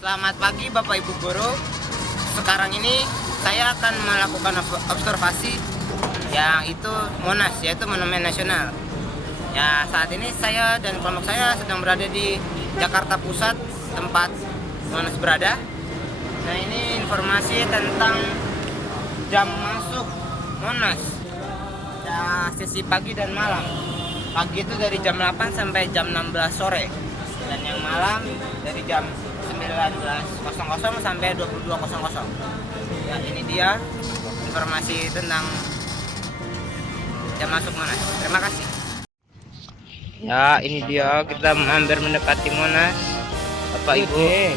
Selamat pagi Bapak Ibu Guru. Sekarang ini saya akan melakukan observasi yang itu Monas, yaitu Monumen Nasional. Ya, saat ini saya dan kelompok saya sedang berada di Jakarta Pusat, tempat Monas berada. Nah, ini informasi tentang jam masuk Monas. Ya, sesi pagi dan malam. Pagi itu dari jam 8 sampai jam 16 sore. Dan yang malam dari jam 19.00 sampai 22.00. Ya, ini dia informasi tentang jam masuk Monas. Terima kasih. Ya, ini dia kita hampir mendekati Monas. Bapak Ibu,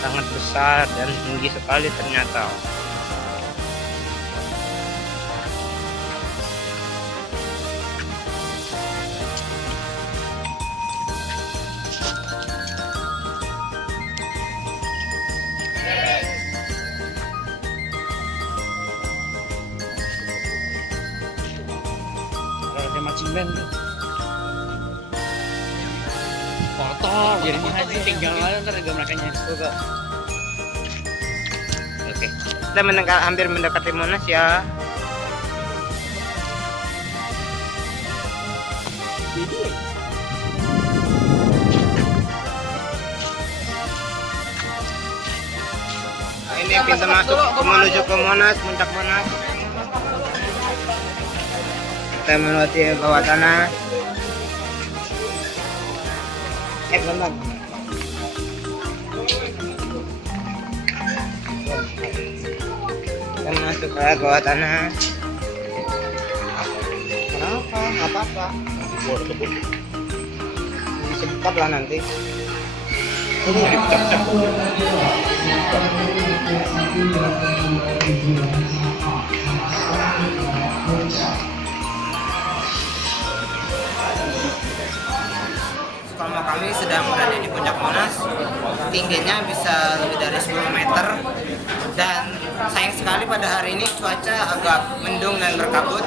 sangat besar dan tinggi sekali ternyata. Ada macing band tuh. Kotor, jadi haji tinggal aja ntar juga mereka nyari juga. Oke, kita hampir mendekati Monas ya. Nah, ini pintu masuk menuju ke Monas, puncak Monas. Kita melewati bawah tanah. Bentar. Kita masuk ke bawah tanah. Kenapa? Nggak apa-apa. Bisa buka lah nanti. Kelompok kami sedang berada di puncak Monas. Tingginya bisa lebih dari 10 meter. Dan sayang sekali pada hari ini cuaca agak mendung dan berkabut.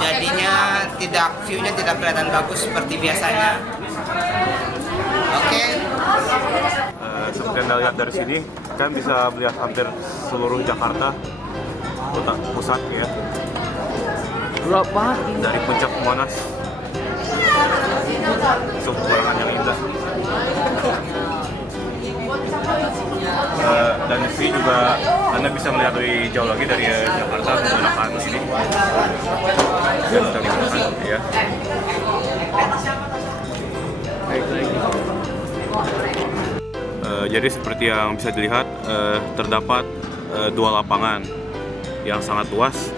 Jadinya view-nya tidak kelihatan bagus seperti biasanya. Oke. Seperti Anda lihat dari sini, kan bisa melihat hampir seluruh Jakarta, kota pusat ya. Berapa? Dari puncak Monas. Pemandangan yang indah. Dan di sini juga Anda bisa melihat lebih jauh lagi dari Jakarta menggunakan ini. Dan sedang digunakan ya. Jadi seperti yang bisa dilihat, terdapat dua lapangan yang sangat luas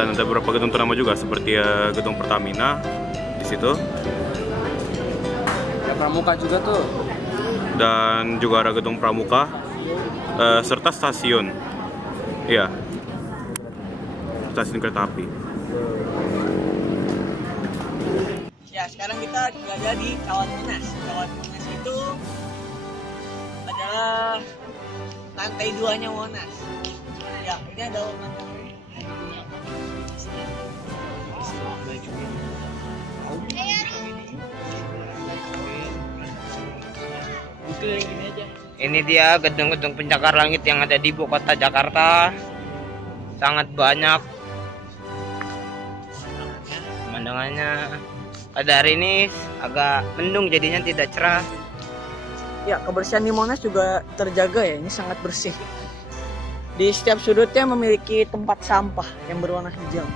dan ada beberapa gedung ternama juga seperti gedung Pertamina di situ. Pramuka juga tuh. Dan juga ada gedung Pramuka serta stasiun. Iya. Stasiun kereta api. Ya, sekarang kita berada di Kawat Monas. Kawat Monas itu adalah lantai 2-nya Monas. Ya, ini ada Ini dia gedung-gedung pencakar langit yang ada di ibu kota Jakarta. Sangat banyak pemandangannya. Pada hari ini agak mendung, jadinya tidak cerah. Ya, kebersihan di Monas juga terjaga ya. Ini sangat bersih. Di setiap sudutnya memiliki tempat sampah yang berwarna hijau.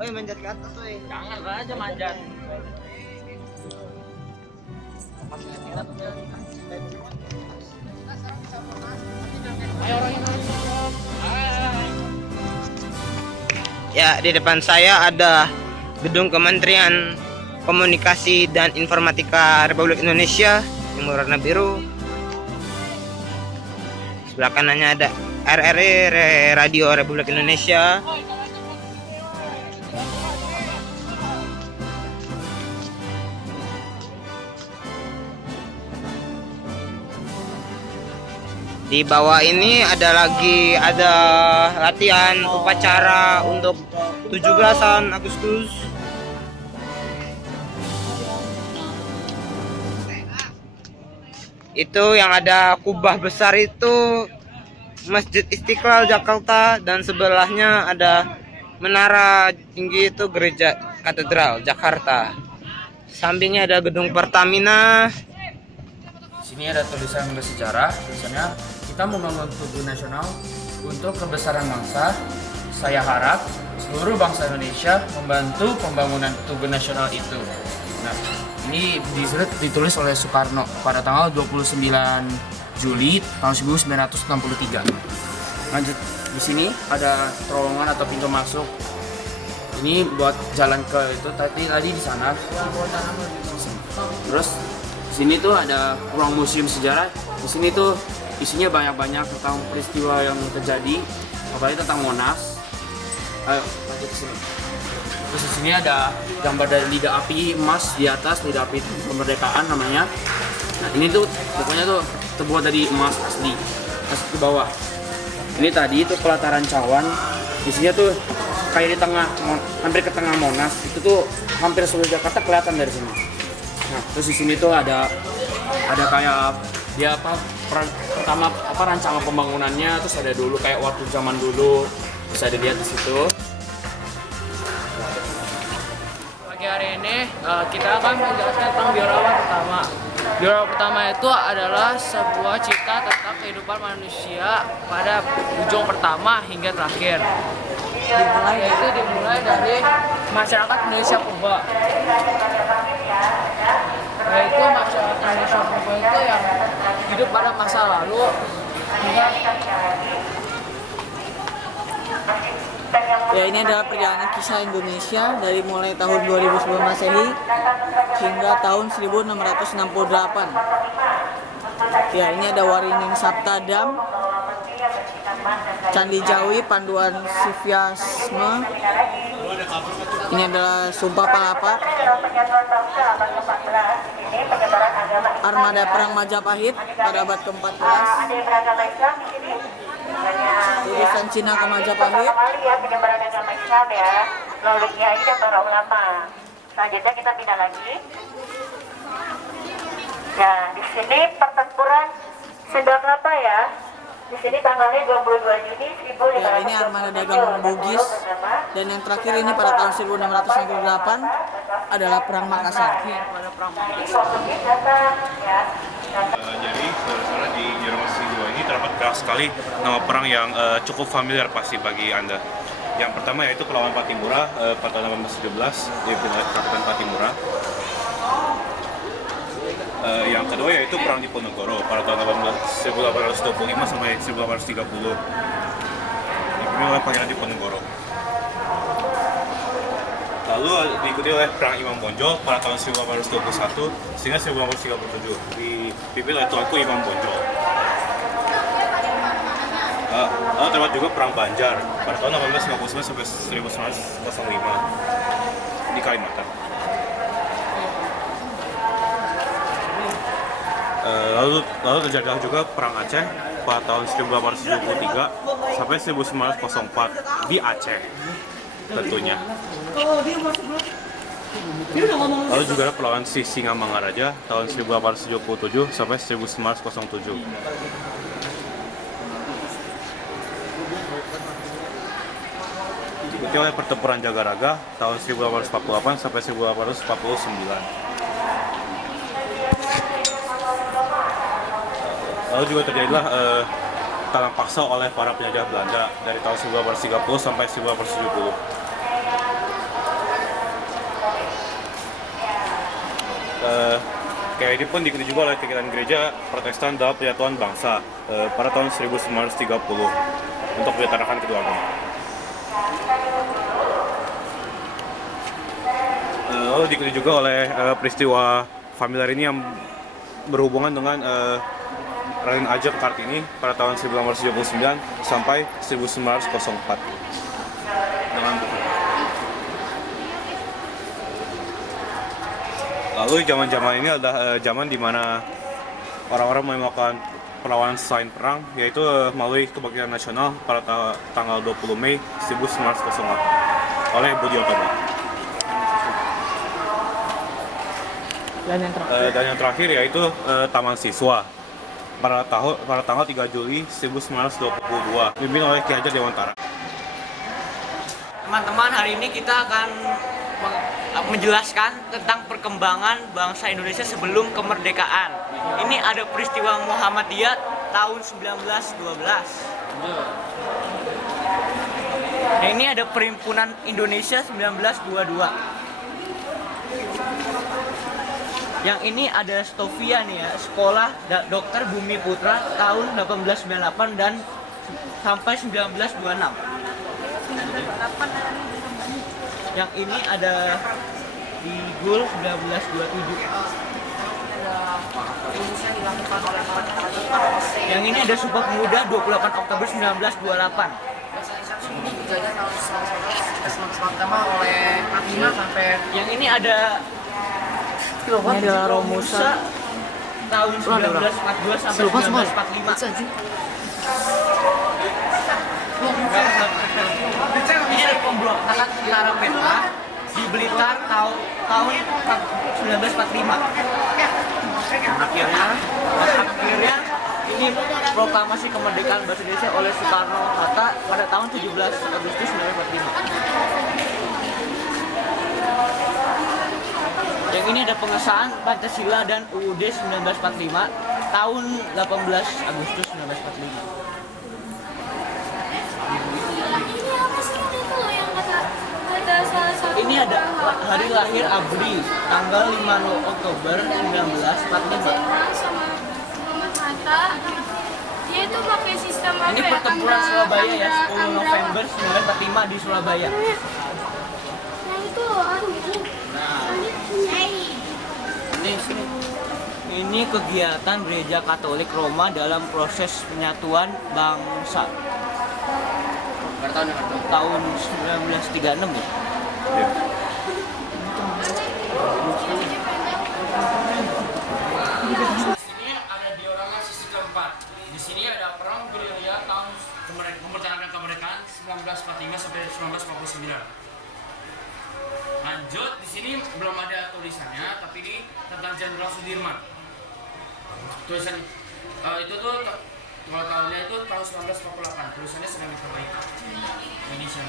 Oh, manjat ke atas, woi. Jangan aja manjat. Ya, di depan saya ada gedung Kementerian Komunikasi dan Informatika Republik Indonesia yang berwarna biru. Sebelah kanannya ada RRI Radio Republik Indonesia. Di bawah ini ada latihan upacara untuk 17-an Agustus. Itu yang ada kubah besar itu Masjid Istiqlal Jakarta, dan sebelahnya ada menara tinggi itu Gereja Katedral Jakarta. Sampingnya ada gedung Pertamina. Sini ada tulisan bersejarah, tulisannya kita membangun Tugu Nasional untuk kebesaran bangsa. Saya harap seluruh bangsa Indonesia membantu pembangunan Tugu Nasional itu. Nah, ini ditulis oleh Soekarno pada tanggal 29 Juli tahun 1963. Lanjut, di sini ada terowongan atau pintu masuk. Ini buat jalan ke itu tadi di sana. Terus di sini tuh ada ruang museum sejarah. Di sini tuh isinya banyak tentang peristiwa yang terjadi, apalagi tentang Monas. Ayo lanjut ke sini. Terus di sini ada gambar dari lidah api emas di atas, lidah api kemerdekaan namanya. Nah, ini tuh pokoknya tuh terbuat dari emas asli. Terus ke bawah. Ini tadi itu pelataran cawan. Isinya tuh kayak di tengah, hampir ke tengah Monas. Itu tuh hampir seluruh Jakarta kelihatan dari sini. Nah, terus di sini tuh ada kayak dia pertama rancangan pembangunannya, terus ada dulu kayak waktu zaman dulu bisa dilihat di situ. Pagi hari ini kita akan menjelaskan tentang biorawa pertama. Biorawa pertama itu adalah sebuah cerita tentang kehidupan manusia pada ujung pertama hingga terakhir. Dimulai dari masyarakat Indonesia purba. Yaitu masyarakat Indonesia purba itu yang hidup pada masa lalu hingga Ya, ini adalah perjalanan kisah Indonesia dari mulai tahun 2010 Masehi hingga tahun 1668. Ya, ini ada Waringin Saptadam, Candi Jawi, Panduan Siviasme. Ini adalah Sumpah Palapa, Armada Perang Majapahit pada abad ke-14, urusan Cina ke Majapahit. Penyebaran agama Islam ya, lalu kiai dan para ulama. Selanjutnya kita pindah lagi. Nah, di sini pertempuran Sendakapa ya. Di sini tanggalnya 22 Juni 1528. Ya, ini armada dagang Bugis, dan yang terakhir ini pada tahun 1698 adalah Perang Makassar. Jadi saudara-saudara, di Jeromasi 2 ini terdapat banyak sekali nama perang yang cukup familiar pasti bagi Anda. Yang pertama yaitu Perlawanan Patimura pada tahun 1817 di wilayah Kabupaten Patimura. Yang kedua yaitu Perang Diponegoro pada tahun 1825 sampai 1830. Dipimpin oleh Pangeran Diponegoro. Lalu diikuti oleh Perang Imam Bonjol pada tahun 1821 sehingga 1837 dipimpin oleh Tuanku Imam Bonjol. Lalu terdapat juga Perang Banjar pada tahun 1859 sampai 1905 di Kalimantan. Lalu terjadi juga Perang Aceh pada tahun 1873 sampai 1904 di Aceh tentunya. Lalu juga ada perlawanan Singamangaraja tahun 1877 sampai 1907. Diikuti oleh pertempuran Jagaraga tahun 1848 sampai 1849. Lalu juga terjadilah tanam paksa oleh para penjajah Belanda dari tahun 1830 sampai 1870. Kayak ini pun diikuti juga oleh kegiatan gereja Protestan dalam penyatuan bangsa pada tahun 1930 untuk menyetarakan kedua agama. Lalu diikuti juga oleh peristiwa familiar ini yang berhubungan dengan Raden Ajeng Kartini pada tahun 1979 sampai 1904 dengan Lalu zaman-zaman ini adalah zaman di mana orang-orang melakukan perlawanan selain perang, yaitu melalui kebangkitan nasional pada tanggal 20 Mei 1908 oleh Budi Utomo. Dan yang terakhir yaitu Taman Siswa pada tanggal 3 Juli 1922 dipimpin oleh Ki Hajar Dewantara. Teman-teman, hari ini kita akan menjelaskan tentang perkembangan bangsa Indonesia sebelum kemerdekaan. Ini ada peristiwa Muhammadiyah tahun 1912. Nah, ini ada Perhimpunan Indonesia 1922. Yang ini ada Stovia nih ya, Sekolah Dokter Bumi Putra tahun 1898 dan sampai 1926. Yang ini ada di GUL 1927. Yang ini ada Sumpah Pemuda 28 Oktober 1928. Yang ini ada Ini adalah Romusa tahun 1942 sampai 1945. Ini ada pemberontakan tentara Petra di Blitar tahun 1945. Akhirnya ini proklamasi kemerdekaan bahasa Indonesia oleh Soekarno-Hatta pada tahun 17 Agustus 1945. Yang ini ada pengesahan Pancasila dan UUD 1945 tahun 18 Agustus 1945. Ini ada hari lahir Abdi tanggal 5 Oktober 1945. Dia itu pakai sistem apa Ini ya? pertempuran Surabaya ya, 10 November 1945 di Surabaya. Nah itu aduh. Ini kegiatan Gereja Katolik Roma dalam proses penyatuan bangsa. Tahun 1936 ya. Di sini ada diorama sisi keempat. Di sini ada perang gerilya tahun kemerdekaan 1945 sampai 1949. Lanjut, di sini belum ada tulisannya, tapi ini tentang Jenderal Sudirman. Tulisan itu tuh kalau tahunnya itu tahun 1948, tulisannya sedang diperbaiki. Indonesia.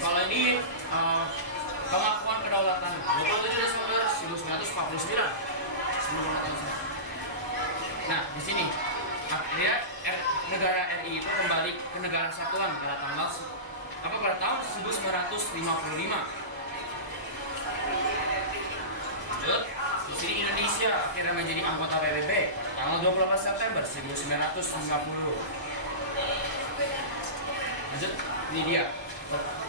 Kalau ini pengakuan kedaulatan 27 Desember 1949. Nah, di sini akhirnya negara RI itu kembali ke negara kesatuan pada tahun 1955. Di sini Indonesia akhirnya menjadi anggota PBB tanggal 28 September 1950. Lanjut, ini dia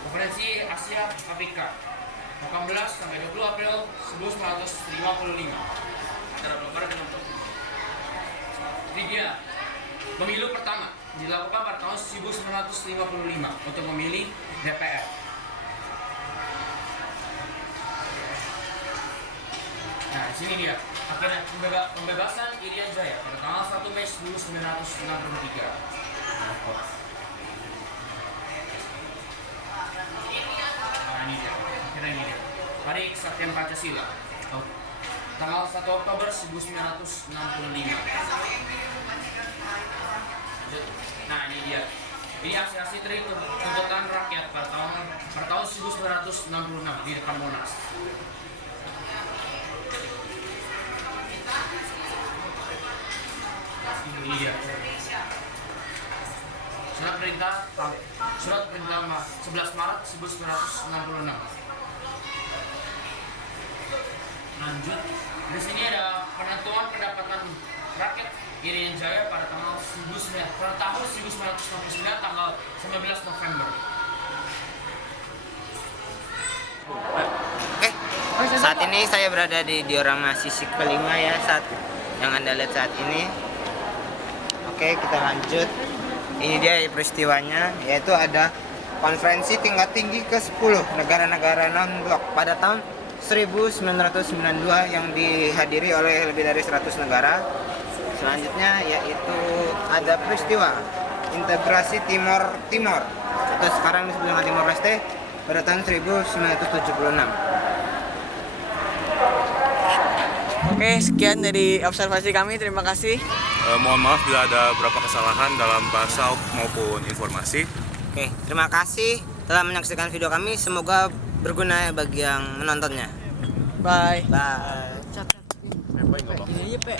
Konferensi Asia Afrika 18 sampai 20 April 1955. Ini dia pemilu pertama dilakukan pada tahun 1955 untuk memilih DPR. Nah, di sini dia akhirnya pembebasan Irian Jaya pada tanggal 1 Mei 1963. Nah, ini dia. Akhirnya ini dia. Hari Kesaktian Pancasila. Tanggal 1 Oktober 1965. Nah, ini dia. Ini aksi-aksi tuntutan rakyat pada tahun 1966 di depan Monas. Ini dia. Surat perintah 11 Maret 1966. Lanjut, di sini ada penentuan pendapatan rakyat Irian Jaya pada tahun 1969 tanggal 19 November. Oke, saat ini saya berada di diorama sisi kelima ya, saat yang Anda lihat saat ini. Oke, kita lanjut. Ini dia peristiwanya, yaitu ada konferensi tingkat tinggi ke-10 negara-negara non-blok pada tahun 1992 yang dihadiri oleh lebih dari 100 negara. Selanjutnya yaitu ada peristiwa integrasi Timor atau sekarang disebut dengan Timor Leste pada tahun 1976. Oke, sekian dari observasi kami. Terima kasih. Mohon maaf bila ada beberapa kesalahan dalam bahasa maupun informasi. Oke, terima kasih telah menyaksikan video kami. Semoga berguna bagi yang menontonnya. Bye. Bye. Ini aja, Pe.